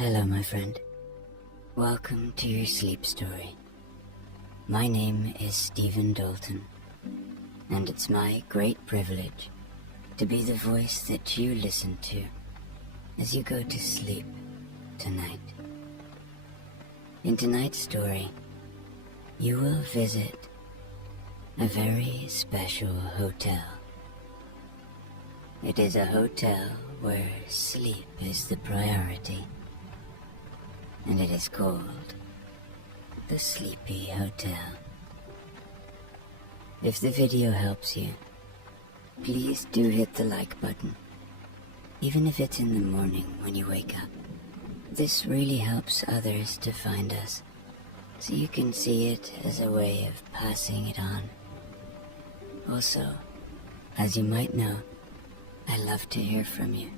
Hello, my friend. Welcome to your sleep story. My name is Stephen Dalton, and it's my great privilege to be the voice that you listen to as you go to sleep tonight. In tonight's story, you will visit a very special hotel. It is a hotel where sleep is the priority, and it is called the Sleepy Hotel. If the video helps you, please do hit the like button, even if it's in the morning when you wake up. This really helps others to find us, so you can see it as a way of passing it on. Also, as you might know, I love to hear from you.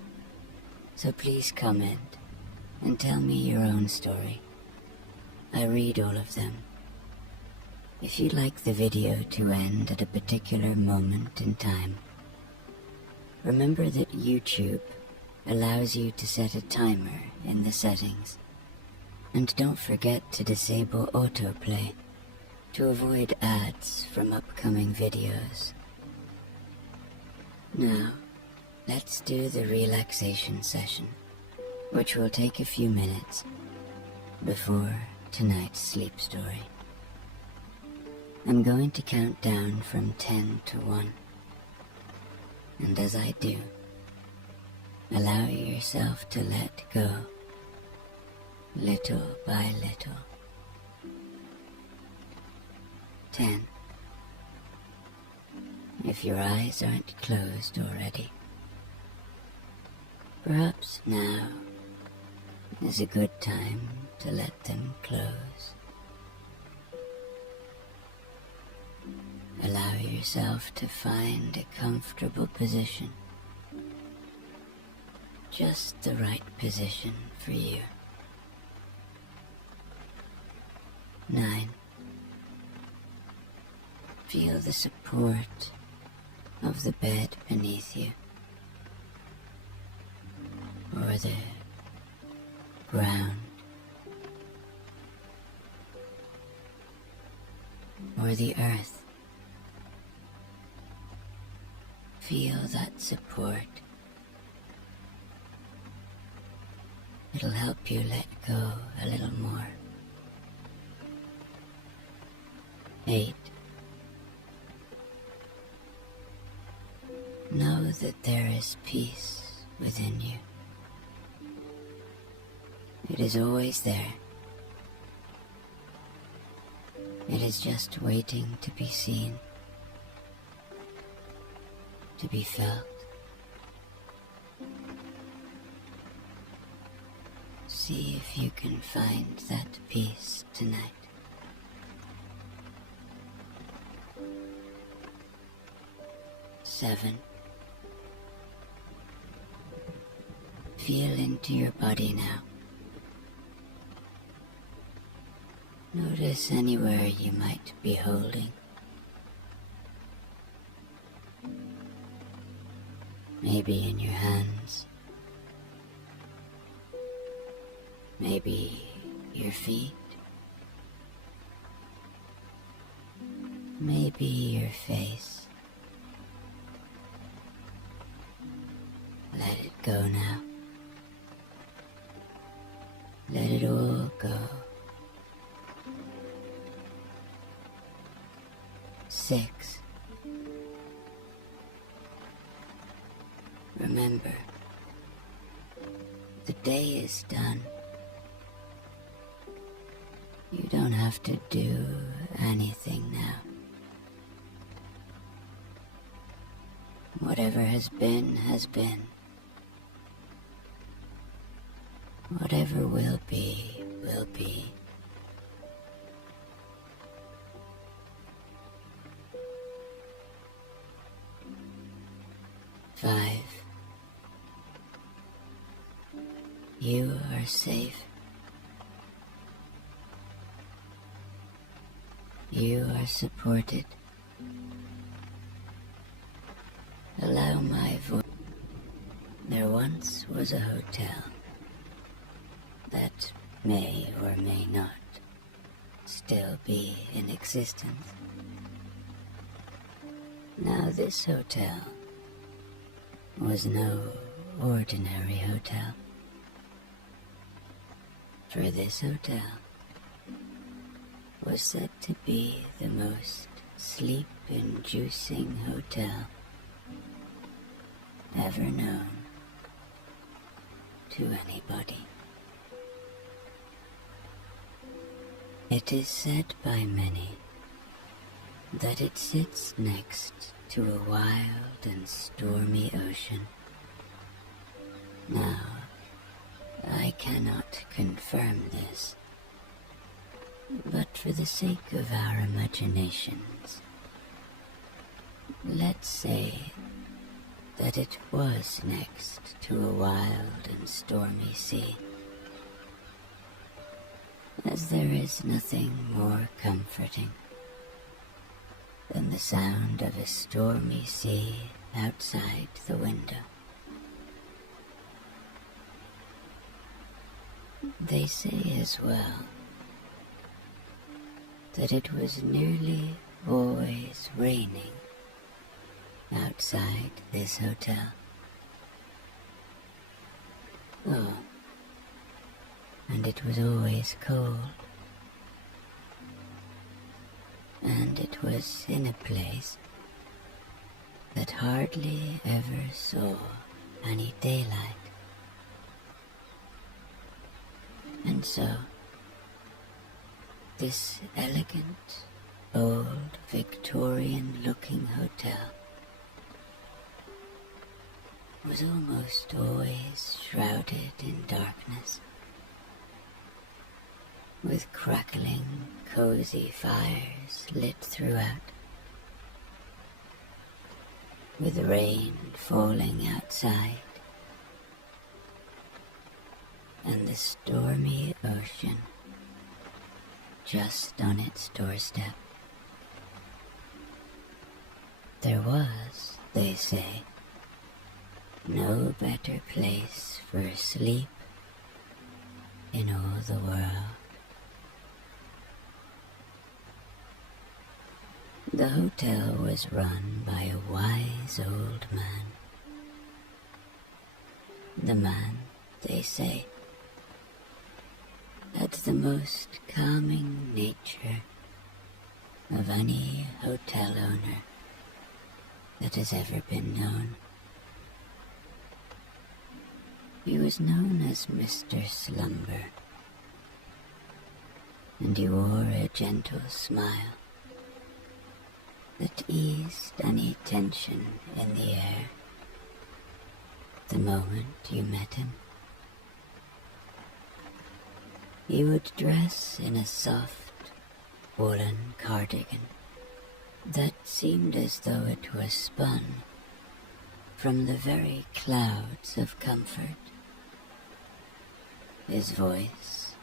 So please comment and tell me your own story. I read all of them. If you'd like the video to end at a particular moment in time, remember that YouTube allows you to set a timer in the settings. And don't forget to disable autoplay to avoid ads from upcoming videos. Now, let's do the relaxation session, which will take a few minutes before tonight's sleep story. I'm going to count down from 10 to 1. And as I do, allow yourself to let go, little by little. 10. If your eyes aren't closed already, perhaps now is a good time to let them close. Allow yourself to find a comfortable position, just the right position for you. 9. Feel the support of the bed beneath you, or the ground, or the earth. Feel that support. It'll help you let go a little more. 8. Know that there is peace within you. It is always there. It is just waiting to be seen, to be felt. See if you can find that peace tonight. 7. Feel into your body now. Notice anywhere you might be holding. Maybe in your hands. Maybe your feet. Maybe your face. Let it go now. Let it all go. 6. Remember, the day is done. You don't have to do anything now. Whatever has been, has been. Whatever will be, will be. 5. You are safe. You are supported. Allow my voice. There once was a hotel that may or may not still be in existence. Now this hotel was no ordinary hotel. For this hotel was said to be the most sleep-inducing hotel ever known to anybody. It is said by many that it sits next to a wild and stormy ocean. Now, I cannot confirm this, but for the sake of our imaginations, let's say that it was next to a wild and stormy sea, as there is nothing more comforting than the sound of a stormy sea outside the window. They say as well that it was nearly always raining outside this hotel. Oh, and it was always cold. And it was in a place that hardly ever saw any daylight. And so, this elegant, old, Victorian-looking hotel was almost always shrouded in darkness, with crackling, cozy fires lit throughout, with rain falling outside, and the stormy ocean just on its doorstep. There was, they say, no better place for sleep in all the world. The hotel was run by a wise old man. The man, they say, had the most calming nature of any hotel owner that has ever been known. He was known as Mr. Slumber, and he wore a gentle smile that eased any tension in the air the moment you met him. He would dress in a soft woolen cardigan that seemed as though it was spun from the very clouds of comfort. His voice,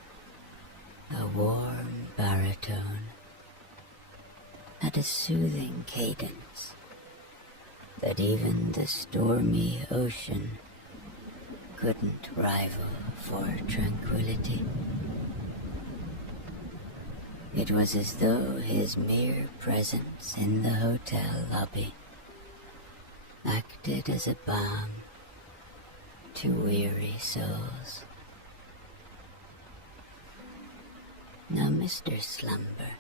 a warm baritone, had a soothing cadence that even the stormy ocean couldn't rival for tranquility. It was as though his mere presence in the hotel lobby acted as a balm to weary souls. Now Mr. Slumber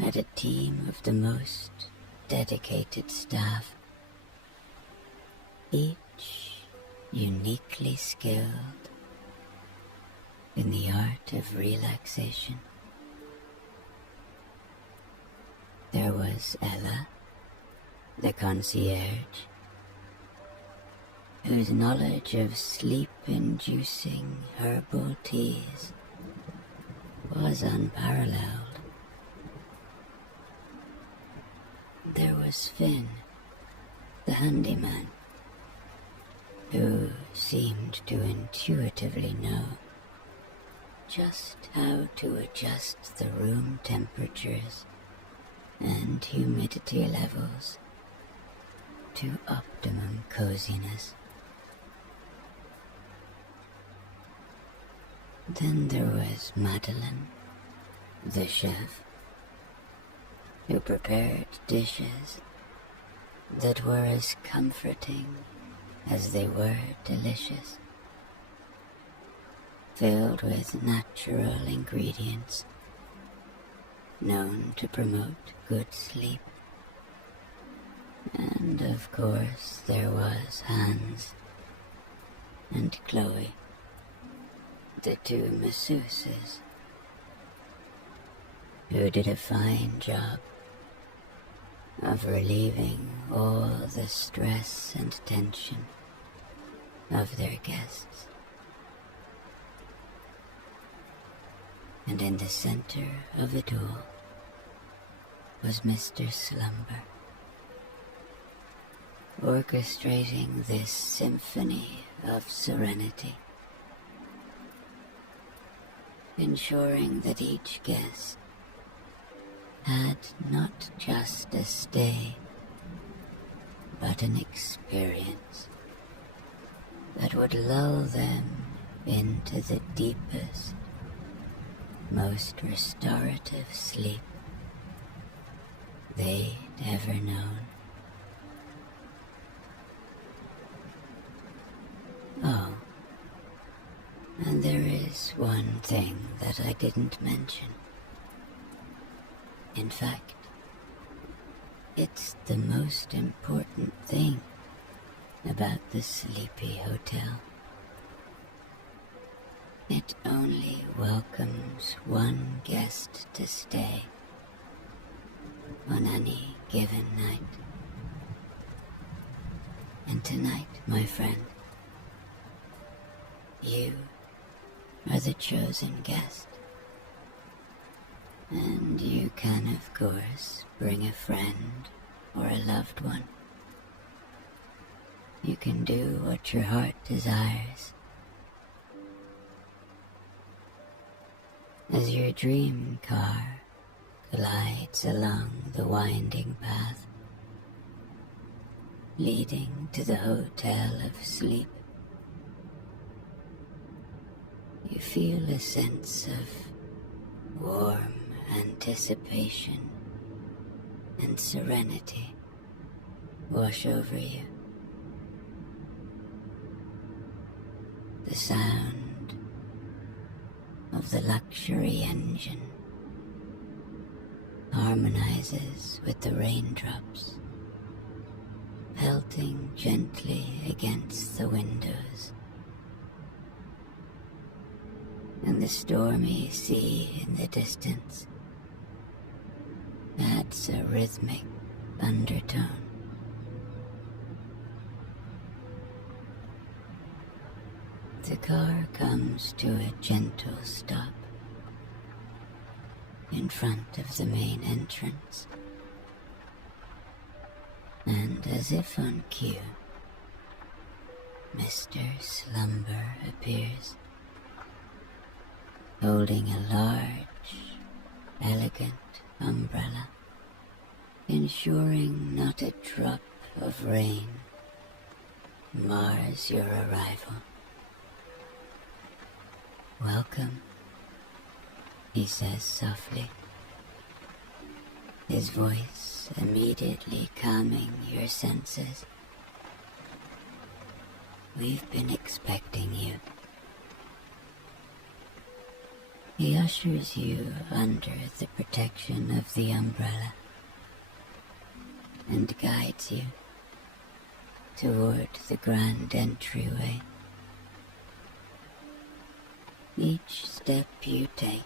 had a team of the most dedicated staff, each uniquely skilled in the art of relaxation. There was Ella, the concierge, whose knowledge of sleep-inducing herbal teas was unparalleled. There was Finn, the handyman, who seemed to intuitively know just how to adjust the room temperatures and humidity levels to optimum coziness. Then there was Madeline, the chef, who prepared dishes that were as comforting as they were delicious, filled with natural ingredients known to promote good sleep. And of course there was Hans and Chloe, the two masseuses, who did a fine job of relieving all the stress and tension of their guests. And in the center of it all was Mr. Slumber, orchestrating this symphony of serenity, ensuring that each guest had not just a stay, but an experience that would lull them into the deepest, most restorative sleep they'd ever known. Oh, and there is one thing that I didn't mention. In fact, it's the most important thing about the Sleepy Hotel. It only welcomes one guest to stay on any given night. And tonight, my friend, you are the chosen guest. And you can, of course, bring a friend or a loved one. You can do what your heart desires. As your dream car glides along the winding path, leading to the Hotel of Sleep, you feel a sense of warm anticipation and serenity wash over you. The sound of the luxury engine harmonizes with the raindrops pelting gently against the windows, and the stormy sea in the distance adds a rhythmic undertone. The car comes to a gentle stop in front of the main entrance, and as if on cue, Mr. Slumber appears, holding a large, elegant umbrella, ensuring not a drop of rain mars your arrival. "Welcome," he says softly, his voice immediately calming your senses. "We've been expecting you." He ushers you under the protection of the umbrella and guides you toward the grand entryway. Each step you take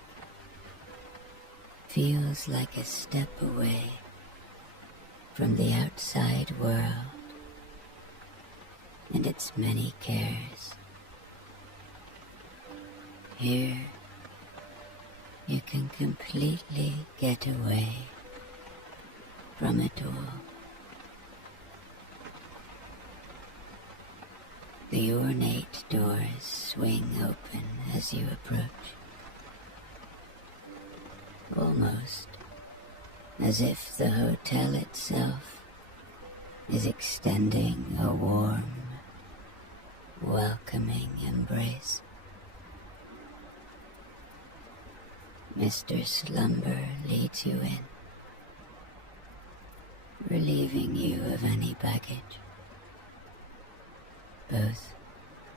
feels like a step away from the outside world and its many cares. Here, you can completely get away from it all. The ornate doors swing open as you approach, almost as if the hotel itself is extending a warm, welcoming embrace. Mr. Slumber leads you in, relieving you of any baggage, both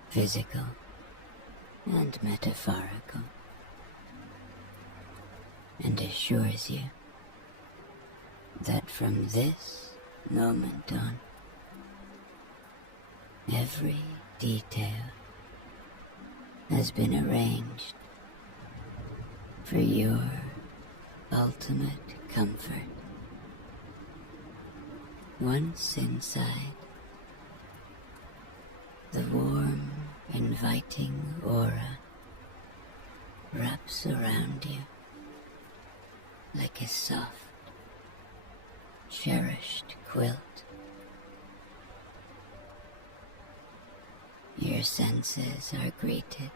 physical and metaphorical, and assures you that from this moment on, every detail has been arranged for your ultimate comfort. Once inside, the warm, inviting aura wraps around you like a soft, cherished quilt. Your senses are greeted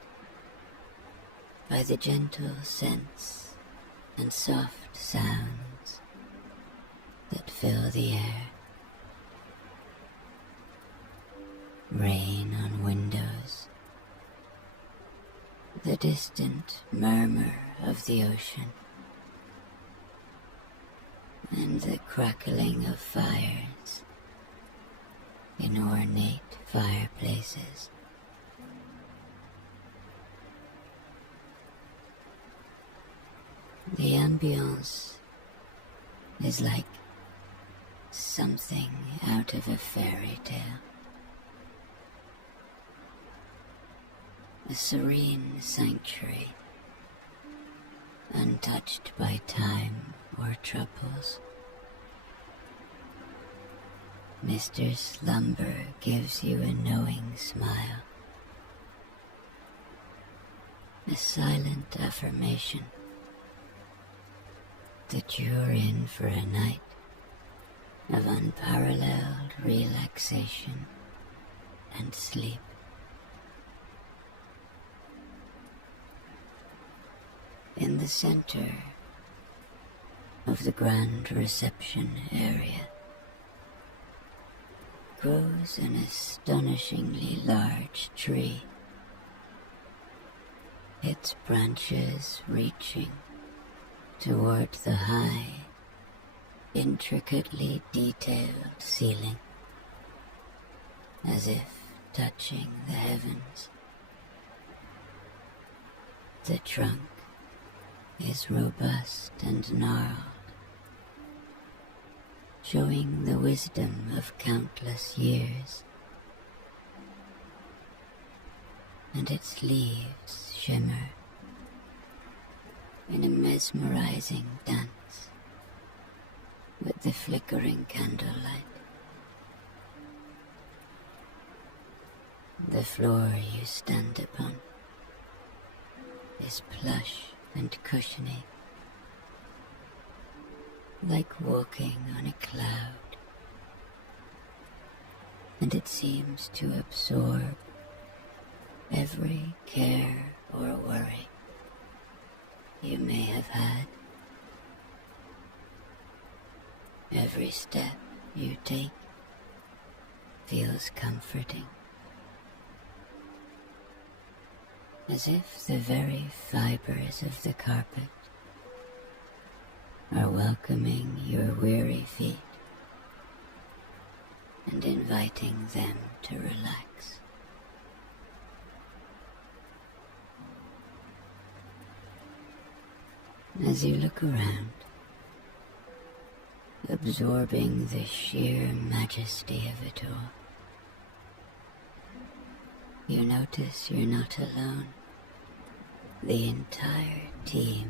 by the gentle scents and soft sounds that fill the air. Rain on windows, the distant murmur of the ocean, and the crackling of fires in ornate fireplaces. The ambience is like something out of a fairy tale. A serene sanctuary, untouched by time or troubles. Mr. Slumber gives you a knowing smile, a silent affirmation that you're in for a night of unparalleled relaxation and sleep. In the center of the grand reception area grows an astonishingly large tree, its branches reaching toward the high, intricately detailed ceiling, as if touching the heavens. The trunk is robust and gnarled, showing the wisdom of countless years, and its leaves shimmer in a mesmerizing dance with the flickering candlelight. The floor you stand upon is plush and cushiony, like walking on a cloud, and it seems to absorb every care or worry you may have had. Every step you take feels comforting, as if the very fibers of the carpet are welcoming your weary feet and inviting them to relax. As you look around, absorbing the sheer majesty of it all, you notice you're not alone. The entire team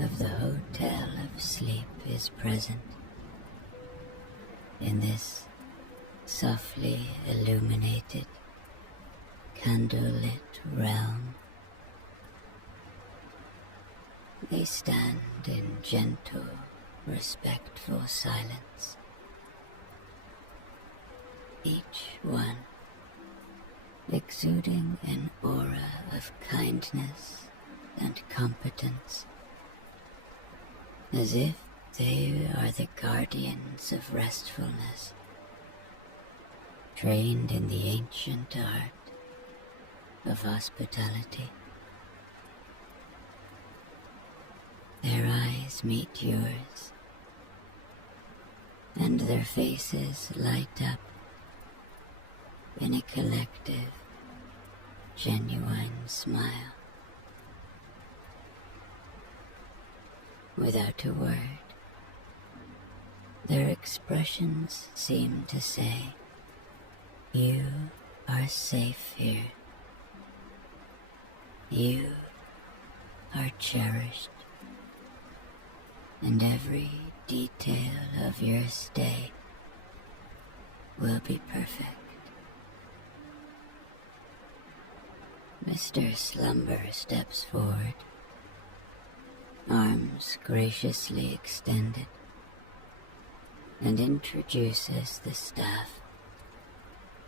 of the Hotel of Sleep is present in this softly illuminated, candlelit realm. They stand in gentle, respectful silence, each one exuding an aura of kindness and competence, as if they are the guardians of restfulness, trained in the ancient art of hospitality. Their eyes meet yours, and their faces light up in a collective, genuine smile. Without a word, their expressions seem to say, "You are safe here. You are cherished, and every detail of your stay will be perfect." Mr. Slumber steps forward, arms graciously extended, and introduces the staff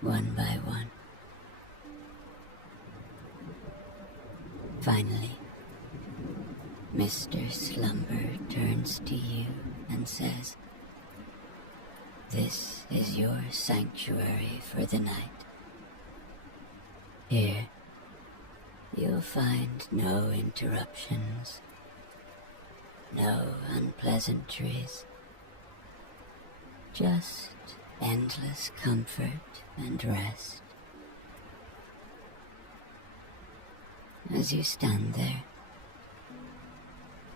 one by one. Finally, Mr. Slumber turns to you and says, "This is your sanctuary for the night. Here, you'll find no interruptions, no unpleasantries, just endless comfort and rest." As you stand there,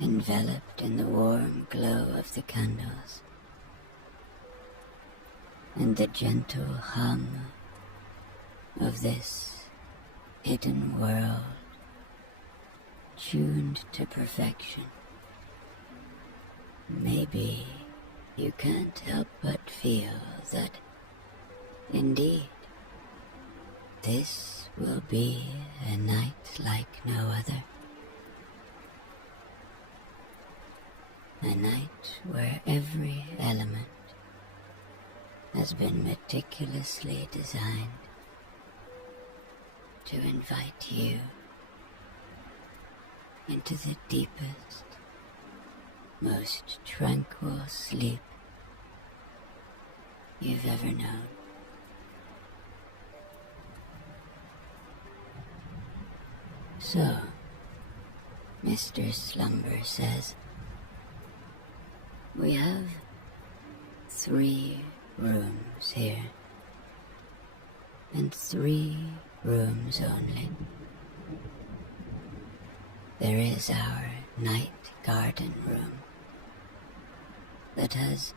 enveloped in the warm glow of the candles and the gentle hum of this hidden world tuned to perfection, maybe you can't help but feel that, indeed, this will be a night like no other. A night where every element has been meticulously designed to invite you into the deepest, most tranquil sleep you've ever known. So, Mr. Slumber says, "We have 3 rooms here, and 3 rooms only. There is our night garden room that has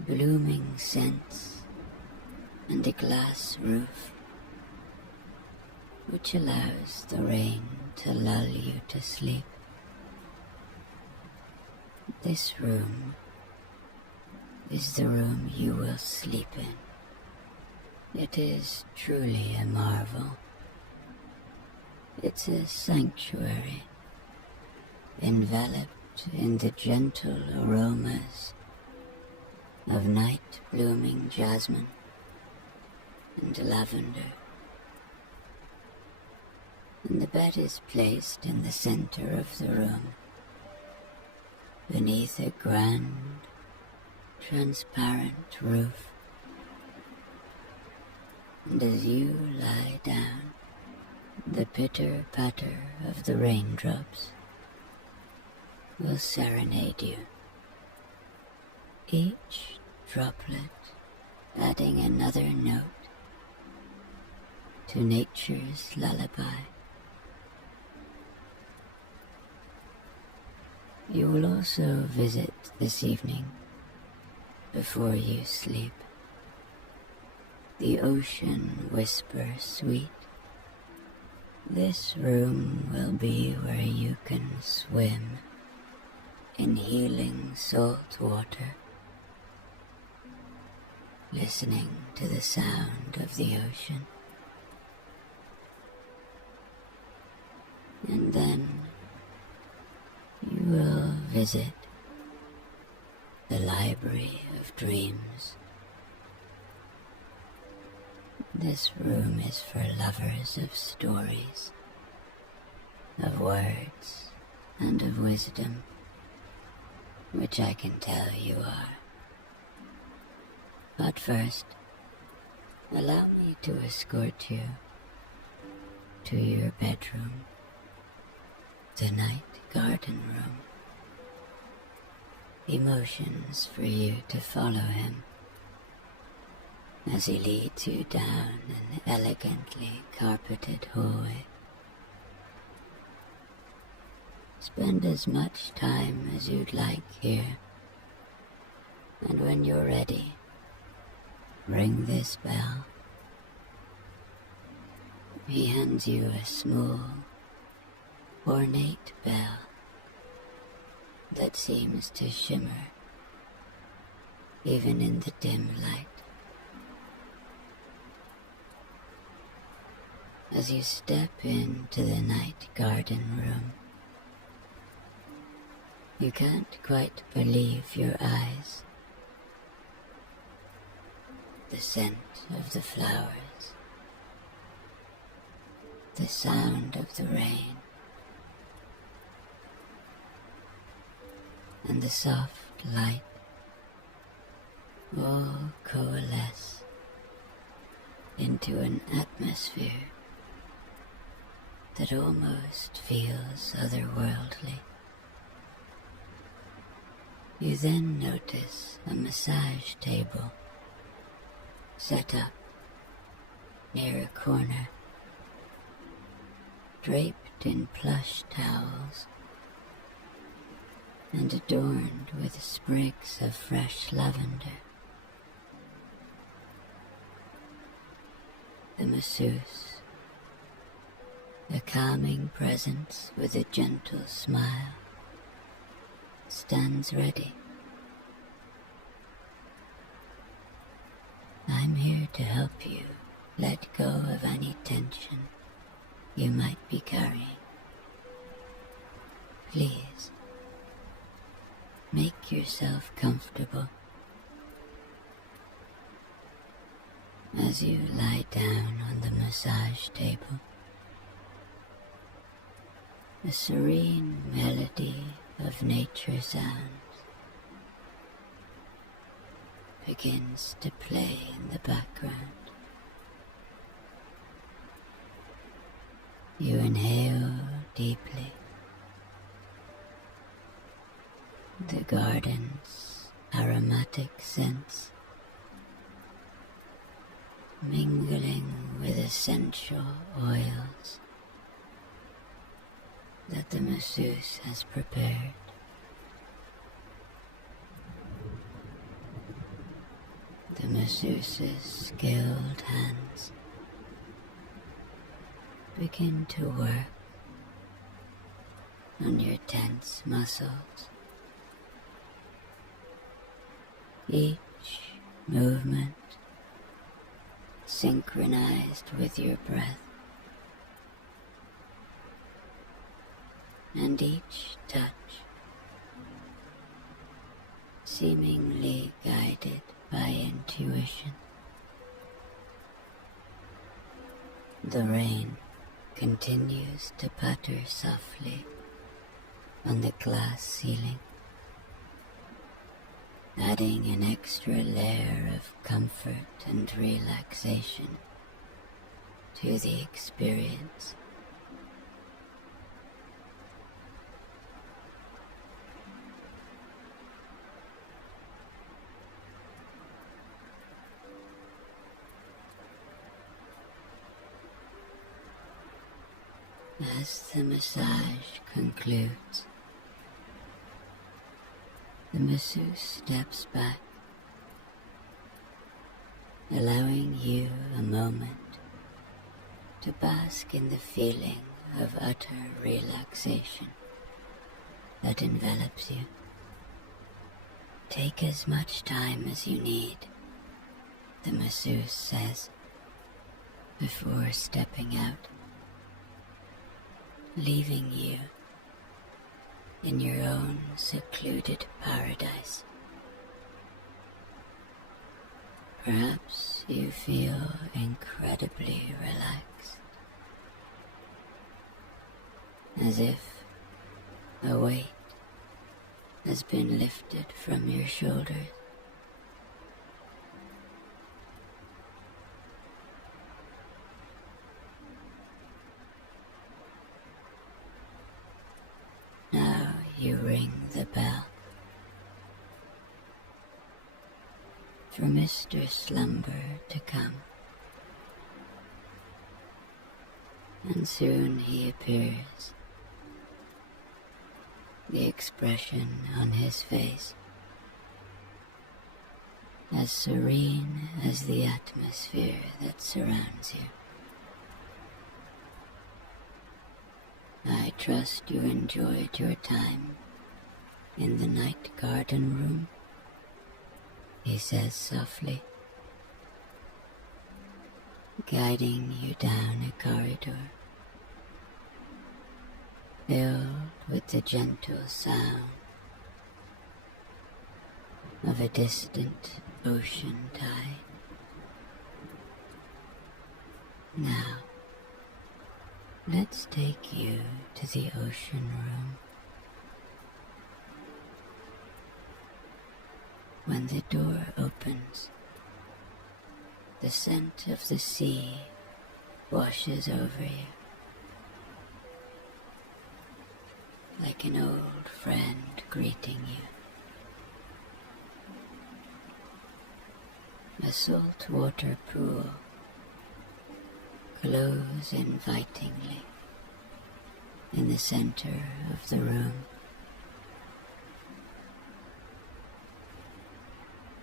blooming scents and a glass roof, which allows the rain to lull you to sleep. This room is the room you will sleep in. It is truly a marvel. It's a sanctuary, enveloped in the gentle aromas of night-blooming jasmine and lavender. And the bed is placed in the center of the room, beneath a grand, transparent roof. And as you lie down, the pitter-patter of the raindrops will serenade you, each droplet adding another note to nature's lullaby. You will also visit this evening, before you sleep, the Ocean Whisper Suite. This room will be where you can swim in healing salt water, listening to the sound of the ocean. And then you will visit the Library of Dreams. This room is for lovers of stories, of words, and of wisdom, which I can tell you are. But first, allow me to escort you to your bedroom, the night garden room. emotions for you to follow him as he leads you down an elegantly carpeted hallway. Spend as much time as you'd like here, and when you're ready, ring this bell. He hands you a small, ornate bell that seems to shimmer even in the dim light. As you step into the night garden room, you can't quite believe your eyes. The scent of the flowers, the sound of the rain, and the soft light all coalesce into an atmosphere that almost feels otherworldly. You then notice a massage table set up near a corner, draped in plush towels and adorned with sprigs of fresh lavender. The masseuse, a calming presence with a gentle smile, stands ready. I'm here to help you let go of any tension you might be carrying. Please, make yourself comfortable. As you lie down on the massage table, a serene melody of nature sounds begins to play in the background. You inhale deeply. The garden's aromatic scents mingling with essential oils that the masseuse has prepared. The masseuse's skilled hands begin to work on your tense muscles. Each movement synchronized with your breath, and each touch seemingly guided by intuition. The rain continues to patter softly on the glass ceiling, adding an extra layer of comfort and relaxation to the experience. As the massage concludes, the masseuse steps back, allowing you a moment to bask in the feeling of utter relaxation that envelops you. Take as much time as you need, the masseuse says, before stepping out, leaving you in your own secluded paradise. Perhaps you feel incredibly relaxed, as if a weight has been lifted from your shoulders. Now you ring the bell, for Mr. Slumber to come. And soon he appears, the expression on his face as serene as the atmosphere that surrounds you. I trust you enjoyed your time in the night garden room, he says softly, guiding you down a corridor filled with the gentle sound of a distant ocean tide. Now, let's take you to the ocean room. When the door opens, the scent of the sea washes over you, like an old friend greeting you. A saltwater pool glows invitingly in the center of the room.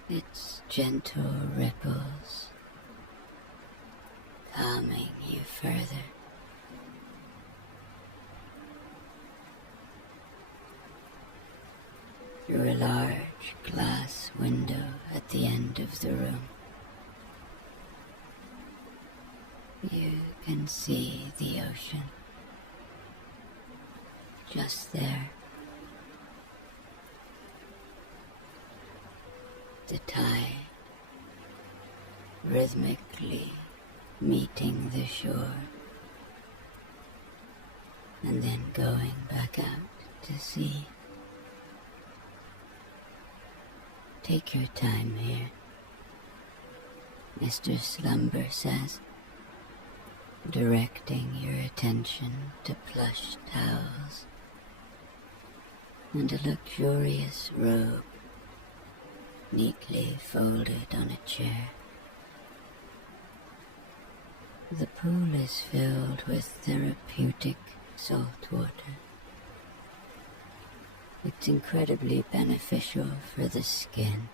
Its gentle ripples calming you further. Through a large glass window at the end of the room, you can see the ocean just there. The tide rhythmically meeting the shore and then going back out to sea. Take your time here, Mr. Slumber says, directing your attention to plush towels and a luxurious robe neatly folded on a chair. The pool is filled with therapeutic salt water. It's incredibly beneficial for the skin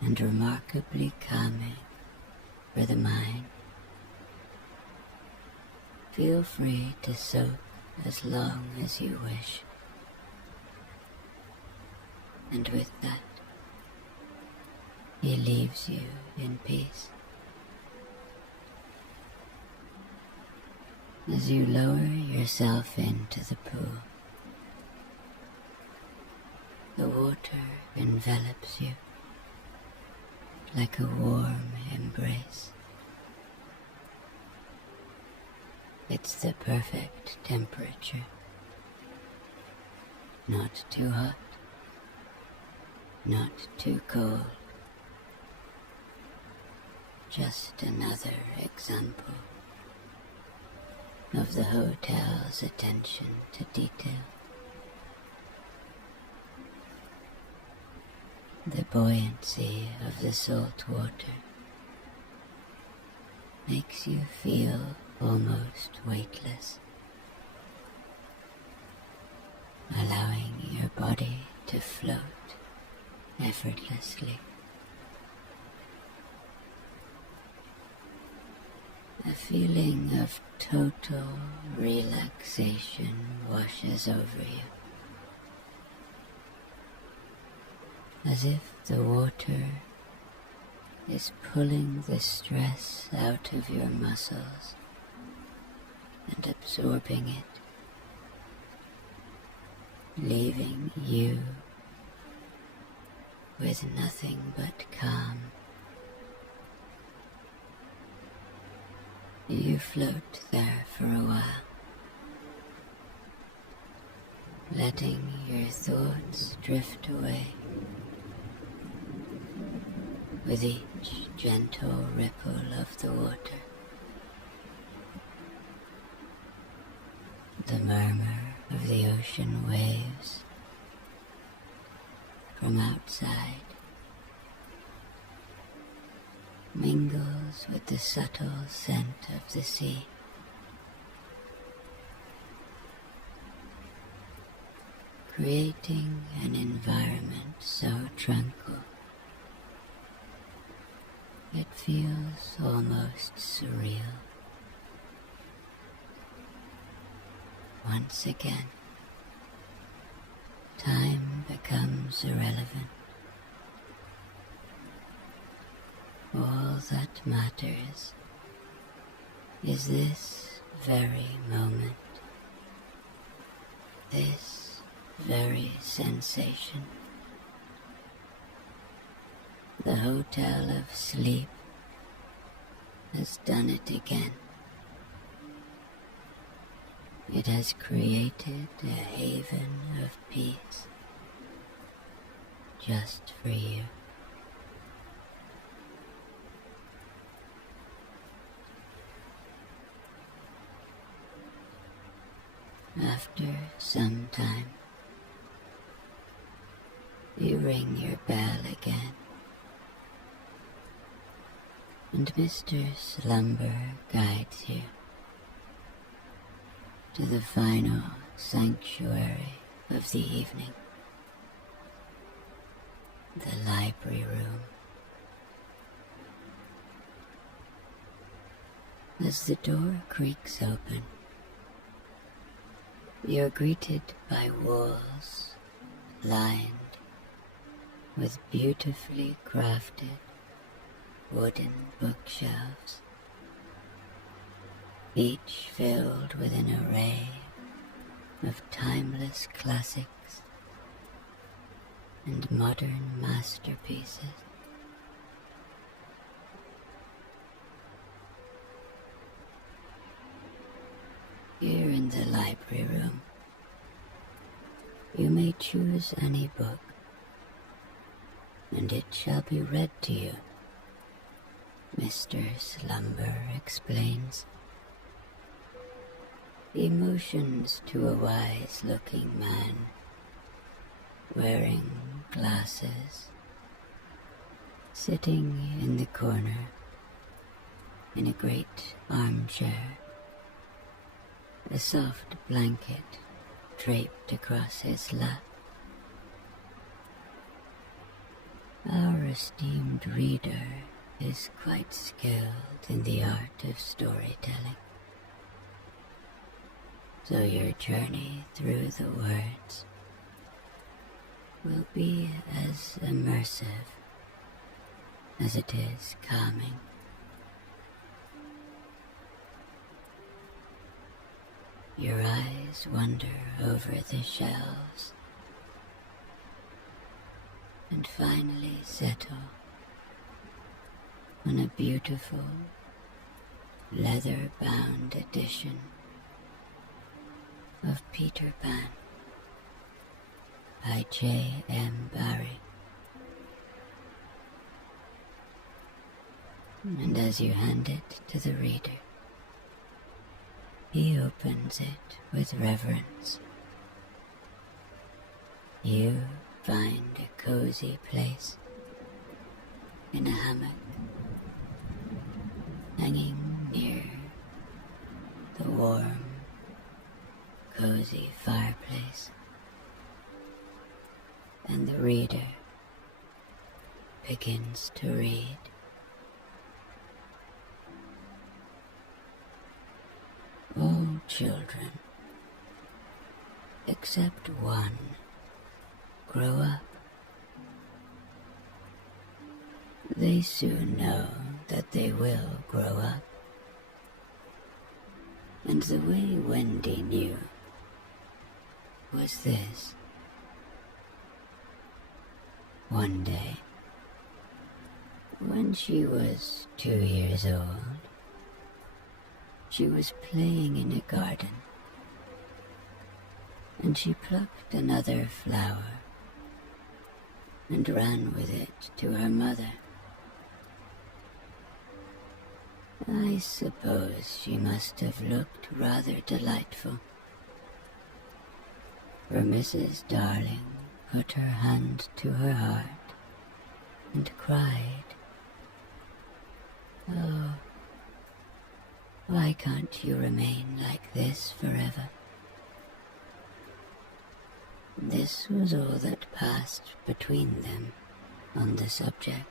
and remarkably calming for the mind. Feel free to soak as long as you wish. And with that, he leaves you in peace. As you lower yourself into the pool, the water envelops you like a warm embrace. It's the perfect temperature. Not too hot, not too cold. Just another example of the hotel's attention to detail. The buoyancy of the salt water makes you feel almost weightless, allowing your body to float effortlessly. A feeling of total relaxation washes over you, as if the water is pulling the stress out of your muscles and absorbing it, leaving you with nothing but calm. You float there for a while, letting your thoughts drift away with each gentle ripple of the water. The murmur of the ocean waves from outside mingles with the subtle scent of the sea. Creating an environment so tranquil, it feels almost surreal. Once again, time becomes irrelevant. All that matters is this very moment, this very sensation. The hotel of sleep has done it again. It has created a haven of peace just for you. After some time, you ring your bell again, and Mr. Slumber guides you to the final sanctuary of the evening, the library room. As the door creaks open, you're greeted by walls lined with beautifully crafted wooden bookshelves, each filled with an array of timeless classics and modern masterpieces. Here in the library room, you may choose any book, and it shall be read to you, Mr. Slumber explains. He motions to a wise-looking man wearing glasses, sitting in the corner in a great armchair, a soft blanket draped across his lap. Our esteemed reader is quite skilled in the art of storytelling, so your journey through the words will be as immersive as it is calming. Your eyes wander over the shelves and finally settle on a beautiful leather-bound edition of Peter Pan by J.M. Barrie. And as you hand it to the reader, he opens it with reverence. You find a cozy place in a hammock, hanging near the warm, cozy fireplace, and the reader begins to read. All children, except one, grow up. They soon know that they will grow up. And the way Wendy knew was this. One day, when she was 2 years old, she was playing in a garden, and she plucked another flower and ran with it to her mother. I suppose she must have looked rather delightful, for Mrs. Darling put her hand to her heart and cried, Oh, why can't you remain like this forever? This was all that passed between them on the subject.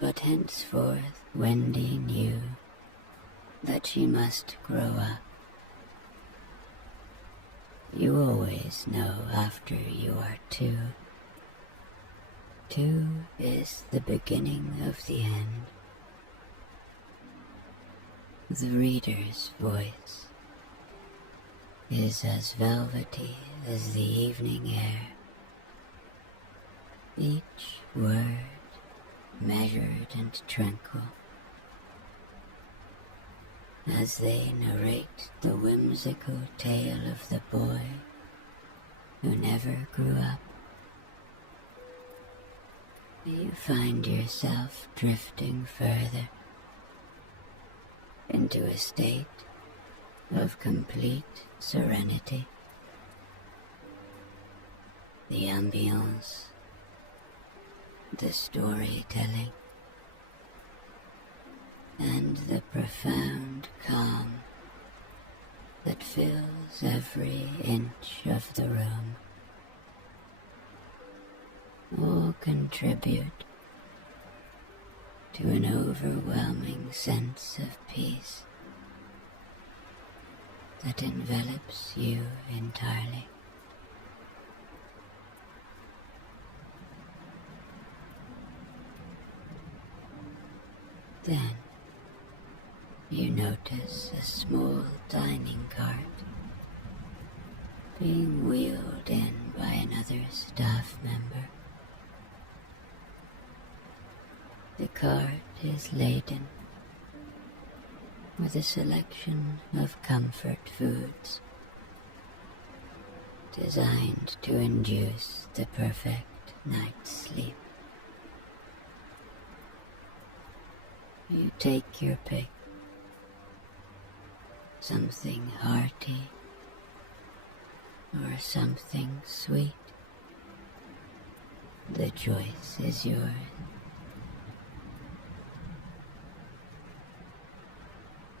But henceforth Wendy knew that she must grow up. You always know after you are two. Two is the beginning of the end. The reader's voice is as velvety as the evening air. Each word measured and tranquil, as they narrate the whimsical tale of the boy who never grew up. You find yourself drifting further into a state of complete serenity. The ambience, the storytelling, and the profound calm that fills every inch of the room all contribute to an overwhelming sense of peace that envelops you entirely. Then you notice a small dining cart being wheeled in by another staff member. The cart is laden with a selection of comfort foods designed to induce the perfect night's sleep. You take your pick, something hearty or something sweet. The choice is yours.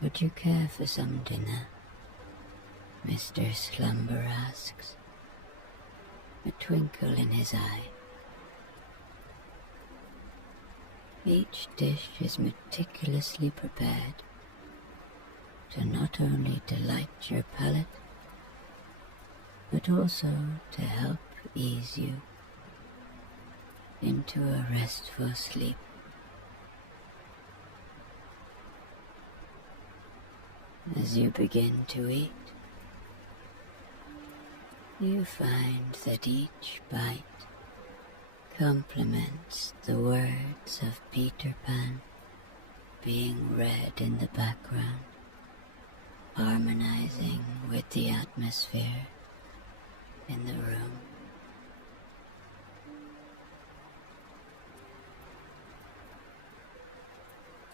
Would you care for some dinner? Mr. Slumber asks, a twinkle in his eye. Each dish is meticulously prepared to not only delight your palate, but also to help ease you into a restful sleep. As you begin to eat, you find that each bite complements the words of Peter Pan being read in the background, harmonizing with the atmosphere in the room.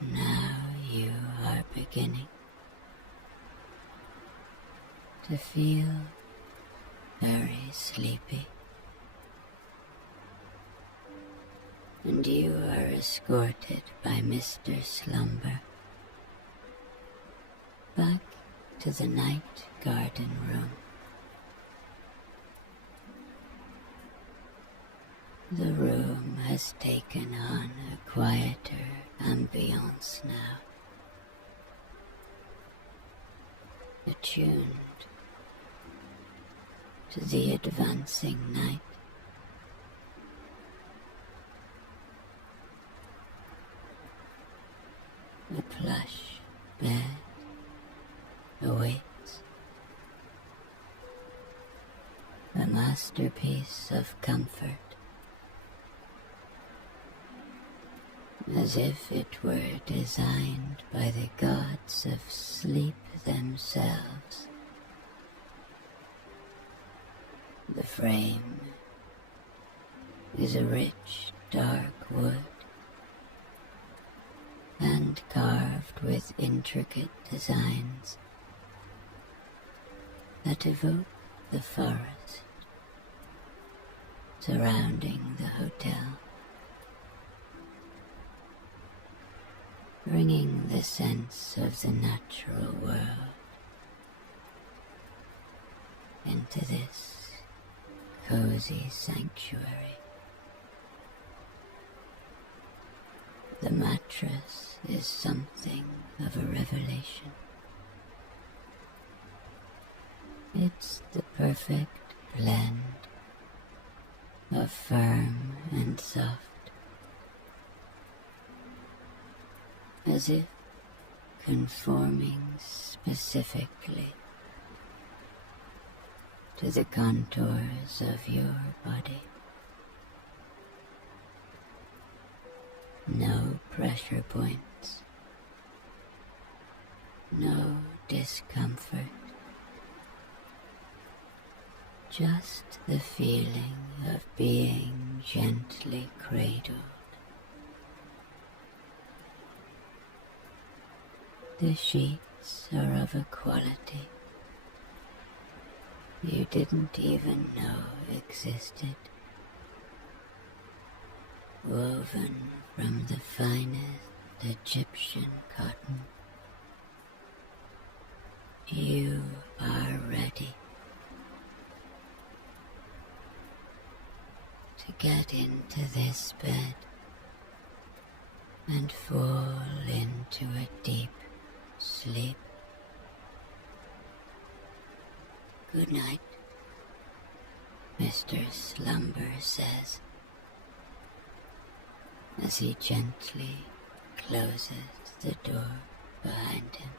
Now you are beginning to feel very sleepy, and you are escorted by Mr. Slumber back to the night garden room. The room has taken on a quieter ambience now, attuned to the advancing night. A plush bed awaits, a masterpiece of comfort, as if it were designed by the gods of sleep themselves. The frame is a rich, dark wood, and carved with intricate designs that evoke the forest surrounding the hotel. bringing the sense of the natural world into this cozy sanctuary. The mattress is something of a revelation. It's the perfect blend of firm and soft, as if conforming specifically to the contours of your body. No pressure points, no discomfort, just the feeling of being gently cradled. The sheets are of a quality you didn't even know existed, woven from the finest Egyptian cotton. You are ready to get into this bed and fall into a deep sleep. Good night, Mr. Slumber says, as he gently closes the door behind him.